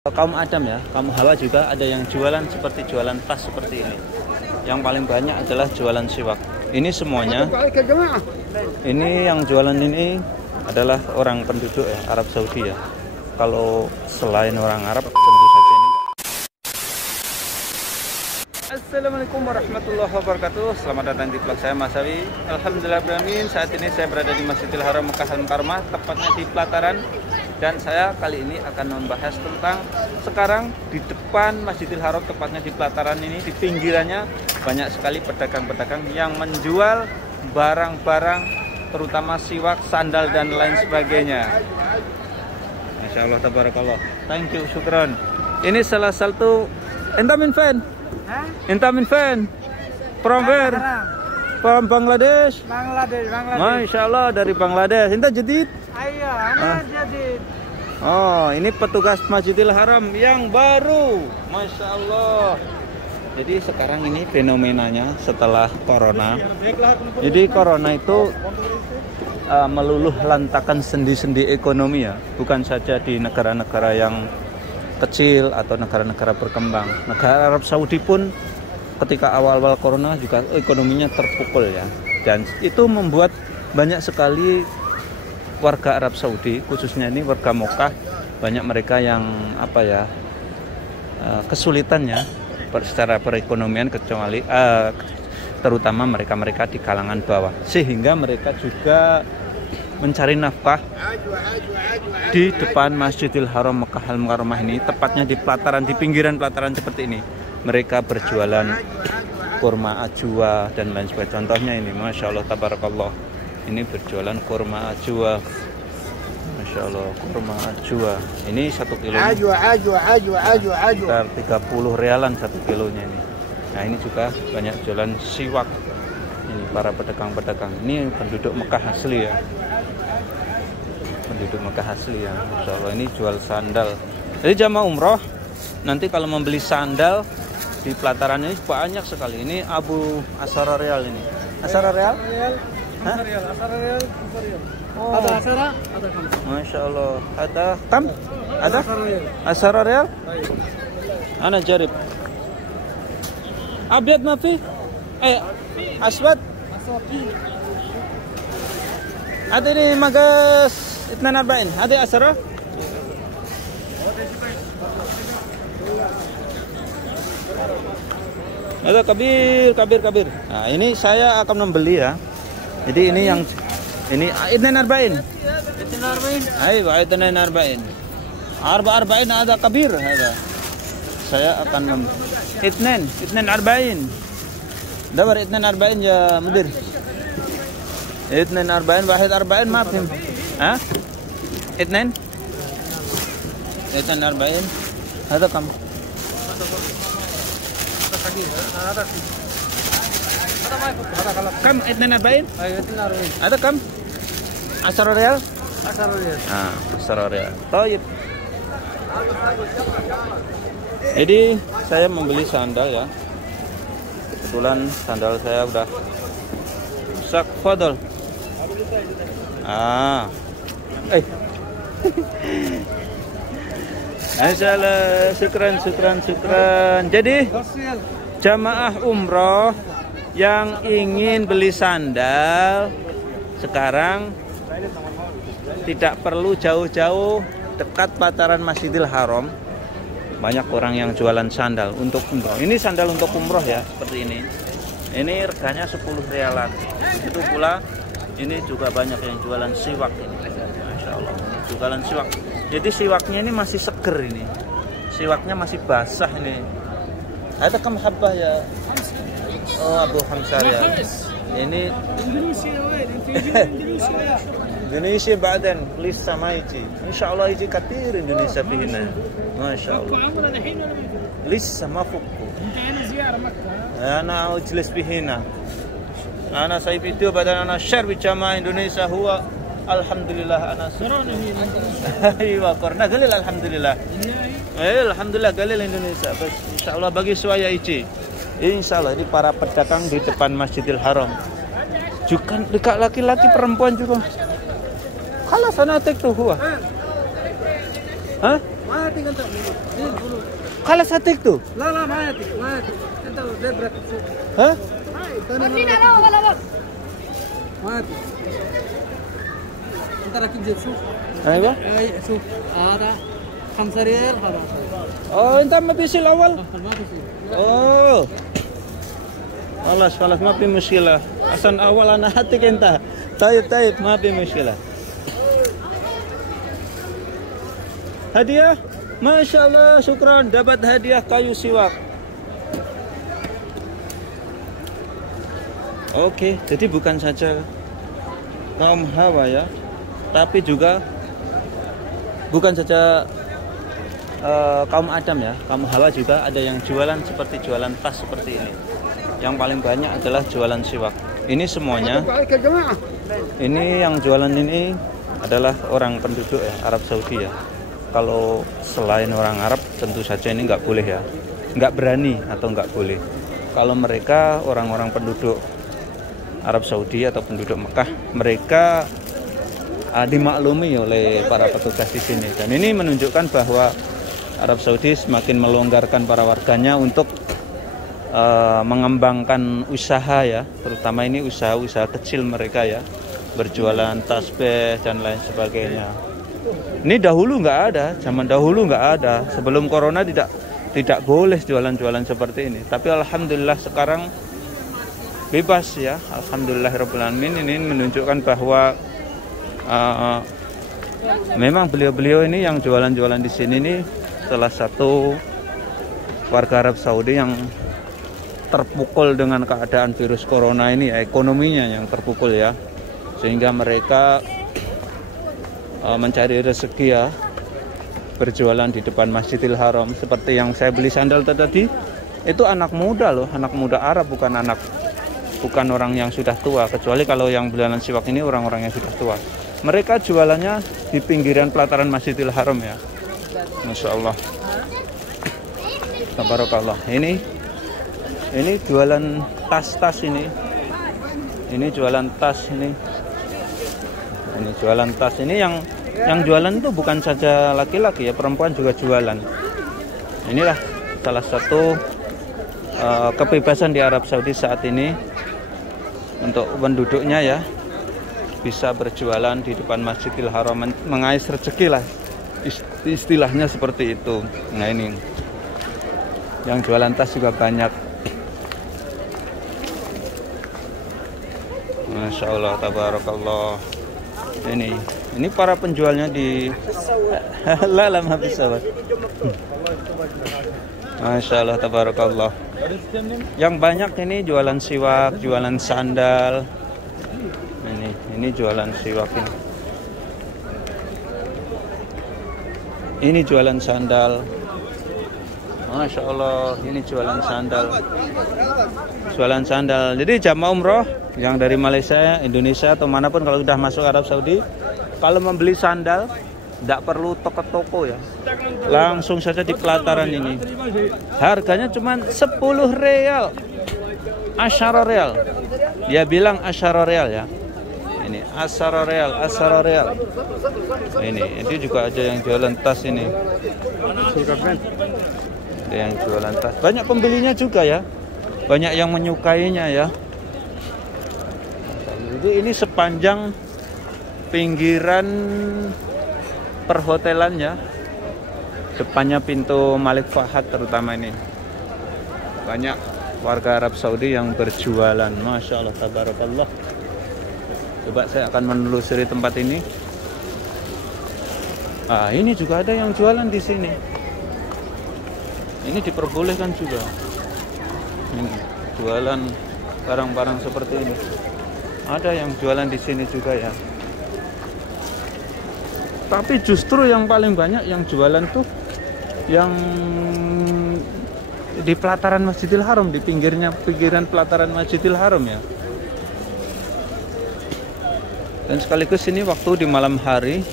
Kaum Adam ya, kaum Hawa juga ada yang jualan seperti jualan tas seperti ini. Yang paling banyak adalah jualan siwak. Ini semuanya. Ini yang jualan ini adalah orang penduduk ya, Arab Saudi ya. Kalau selain orang Arab tentu saja ini. Assalamualaikum warahmatullahi wabarakatuh. Selamat datang di vlog saya Mas Awi. Alhamdulillahirrahmanirrahim. Saat ini saya berada di Masjidil Haram Mekah Al-Mukarramah, tepatnya di pelataran. Dan saya kali ini akan membahas tentang sekarang di depan Masjidil Haram, tepatnya di pelataran ini, di pinggirannya banyak sekali pedagang-pedagang yang menjual barang-barang terutama siwak, sandal dan lain sebagainya. Masya Allah, tabarakallah. Thank you, syukran. Ini salah satu enta min fan? Enta min fan? From where? From Bangladesh? Bangladesh. Masya Allah, dari Bangladesh. Enta jadid? Ayo, anak jadid. Oh, ini petugas Masjidil Haram yang baru. Masya Allah. Jadi sekarang ini fenomenanya setelah corona. Jadi corona itu meluluh lantakan sendi-sendi ekonomi ya. Bukan saja di negara-negara yang kecil atau negara-negara berkembang. Negara Arab Saudi pun ketika awal-awal corona juga ekonominya terpukul ya. Dan itu membuat banyak sekali warga Arab Saudi, khususnya ini warga Mekah, banyak mereka yang kesulitannya secara perekonomian, kecuali terutama mereka-mereka di kalangan bawah, sehingga mereka juga mencari nafkah di depan Masjidil Haram Mekah Al-Mukarramah ini, tepatnya di pelataran, di pinggiran pelataran seperti ini. Mereka berjualan kurma ajwa dan lain sebagainya. Contohnya ini, Masya Allah, tabarakallah. Ini berjualan kurma ajwa. Masya Allah, kurma ajwa. Ini 1 kilo. Sekitar 30 rialan 1 kilonya ini. Nah, ini juga banyak jualan siwak. Ini para pedagang-pedagang. Ini penduduk Mekah asli ya. Penduduk Mekah asli ya. Masya Allah, ini jual sandal. Jadi jamaah umroh, nanti kalau membeli sandal di pelataran ini banyak sekali. Ini Abu Asara Real ini. Asara Real? Oh. Ada asara, ada kam. Masya Allah. Ada kam? Ada? Asara Real? Ana jarib. Abyad ma fi? Aswad? Ada ini magas 42. Ada asara? Ada kabir. Nah, ini saya akan membeli ya. Jadi ini yang ini 42. 42. Ayo, 42. 44 ada kabir ada. Saya akan 42. Dabar 42 ya mudir. 42 واحد 40 ما فهم. ها؟ 2 42 هذا كم؟ كم 42 ada kam 10 rial 10 rial طيب. Jadi saya membeli sandal ya, kebetulan sandal saya udah rusak. Fadol Masalah, syukran. Jadi jamaah umroh yang ingin beli sandal sekarang tidak perlu jauh-jauh, dekat pelataran Masjidil Haram banyak orang yang jualan sandal untuk umroh. Ini sandal untuk umroh ya, seperti ini. Ini reganya 10 rialan. Itu pula ini juga banyak yang jualan siwak ini. Masya Allah, jualan siwak. Jadi siwaknya ini masih seger ini. Siwaknya masih basah ini. Ada kam habbah ya? Oh, Abu Hamzah ya. Ini Indonesia badan lisa ma يجي ان شاء الله يجي كثير Indonesia في هنا ما شاء الله لسه ما فكوا انا اجلس في هنا انا سايب فيديو بدل انا شر بجماعه Indonesia هو الحمد لله انا ايوه قرنا قليل الحمد لله الحمد لله قليل Indonesia بس ان شاء الله bagi saya يجي insya Allah. Ini para pedagang di depan Masjidil Haram juga laki-laki perempuan juga. Kalau sana tek tuh, Mati kan tak? Kalah satik tuh. Lala mati. Entah dia berapa su. Hah? Mati dah lah, lala. Mati. Entar aku jatuh. Apa? Su. Ada. Khamsa riyal ada. Oh, entah mabisil awal. Oh. خلاص ما في مشكلة عشان أول أنا هاتك أنت طيب ما في مشكلة hadiah Masya Allah syukran dapat hadiah kayu siwak. Oke, jadi bukan saja kaum Hawa ya, tapi juga bukan saja kaum Adam ya, kaum Hawa juga ada yang jualan seperti jualan tas seperti ini. Yang paling banyak adalah jualan siwak. Ini semuanya. Ini yang jualan ini adalah orang penduduk ya, Arab Saudi ya. Kalau selain orang Arab tentu saja ini nggak boleh ya, nggak berani atau nggak boleh. Kalau mereka orang-orang penduduk Arab Saudi atau penduduk Mekah, mereka dimaklumi oleh para petugas di sini. Dan ini menunjukkan bahwa Arab Saudi semakin melonggarkan para warganya untuk mengembangkan usaha ya, terutama ini usaha-usaha kecil mereka ya, berjualan tasbih dan lain sebagainya. Ini dahulu nggak ada, zaman dahulu nggak ada, sebelum corona tidak boleh jualan-jualan seperti ini. Tapi alhamdulillah sekarang bebas ya, alhamdulillahirabbil alamin. Ini menunjukkan bahwa memang beliau-beliau ini yang jualan-jualan di sini ini salah satu warga Arab Saudi yang terpukul dengan keadaan virus corona ini, ekonominya yang terpukul ya, sehingga mereka mencari rezeki ya, berjualan di depan Masjidil Haram. Seperti yang saya beli sandal tadi, itu anak muda loh, anak muda Arab, bukan orang yang sudah tua. Kecuali kalau yang jualan siwak ini orang-orang yang sudah tua. Mereka jualannya di pinggiran pelataran Masjidil Haram ya, Masya Allah, tabarakallah. Ini jualan tas-tas ini jualan tas ini jualan tas ini. Yang jualan itu bukan saja laki-laki ya, perempuan juga jualan. Inilah salah satu kebebasan di Arab Saudi saat ini untuk penduduknya ya, bisa berjualan di depan Masjidil Haram, mengais rezeki lah istilahnya seperti itu. Nah ini yang jualan tas juga banyak. Masya Allah, tabarakallah. Ini para penjualnya di lalam habis sahabat. Masya Allah, tabarakallah. Yang banyak ini jualan siwak, jualan sandal. Ini jualan siwak ini. Ini jualan sandal. Masya Allah, ini jualan sandal. Jualan sandal. Jadi jamaah umroh yang dari Malaysia, Indonesia atau manapun kalau sudah masuk Arab Saudi, kalau membeli sandal tidak perlu toko-toko ya, langsung saja di pelataran ini. Harganya cuma 10 real, asyara real. Dia bilang asyara real ya. Ini asyara real. Ini juga ada yang jualan tas ini. Ada yang jualan tas. Banyak pembelinya juga ya. Banyak yang menyukainya ya. Ini sepanjang pinggiran perhotelan ya, depannya pintu Malik Fahad terutama ini. Banyak warga Arab Saudi yang berjualan. Masya Allah, tabarakallah. Coba saya akan menelusuri tempat ini. Ini juga ada yang jualan di sini. Ini diperbolehkan juga. Ini jualan barang-barang seperti ini. Ada yang jualan di sini juga ya. Tapi justru yang paling banyak yang jualan tuh yang di pelataran Masjidil Haram, di pinggiran pelataran Masjidil Haram ya. Dan sekaligus ini waktu di malam hari,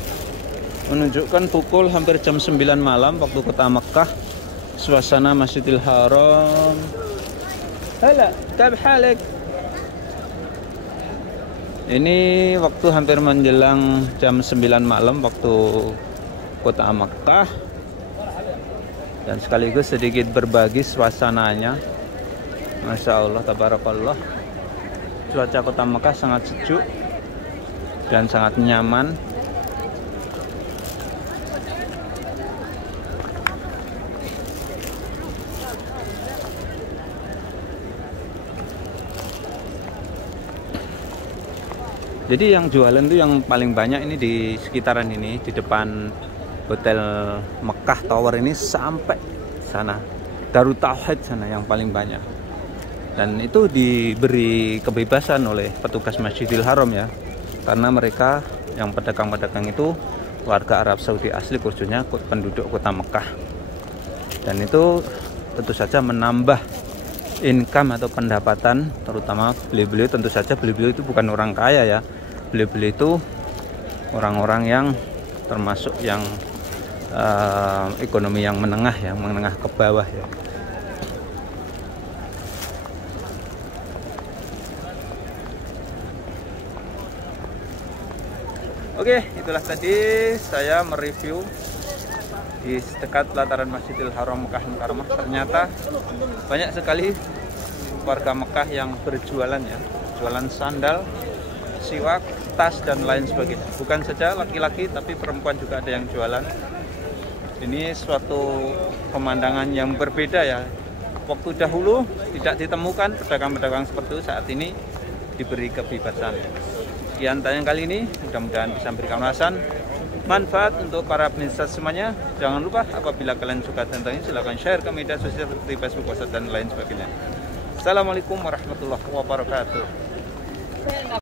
menunjukkan pukul hampir jam 9 malam waktu kota Mekah. Suasana Masjidil Haram. Hala, tab halik. Ini waktu hampir menjelang jam 9 malam waktu kota Mekah. dan sekaligus sedikit berbagi suasananya. Masya Allah, tabarakallah. Cuaca kota Mekah sangat sejuk dan sangat nyaman. Jadi yang jualan tuh yang paling banyak ini di sekitaran ini, di depan Hotel Mekah Tower ini sampai sana, Darut Tauhid sana yang paling banyak. Dan itu diberi kebebasan oleh petugas Masjidil Haram ya, karena mereka yang pedagang-pedagang itu warga Arab Saudi asli, khususnya penduduk kota Mekah. Dan itu tentu saja menambah income atau pendapatan, terutama beliau-beliau. Tentu saja beliau-beliau itu bukan orang kaya ya, beliau-beliau itu orang-orang yang termasuk yang ekonomi yang menengah ya, menengah ke bawah ya. Oke, itulah tadi saya mereview di dekat pelataran Masjidil Haram Mekah Mukarramah. Ternyata banyak sekali warga Mekah yang berjualan ya, jualan sandal, siwak, tas dan lain sebagainya. Bukan saja laki-laki tapi perempuan juga ada yang jualan. Ini suatu pemandangan yang berbeda ya. Waktu dahulu tidak ditemukan pedagang-pedagang seperti itu, saat ini diberi kebebasan. Sekian tayang kali ini, mudah-mudahan bisa memberikan ulasan manfaat untuk para pemirsa semuanya. Jangan lupa apabila kalian suka tentang ini, silahkan share ke media sosial seperti Facebook, WhatsApp dan lain sebagainya. Assalamualaikum warahmatullahi wabarakatuh.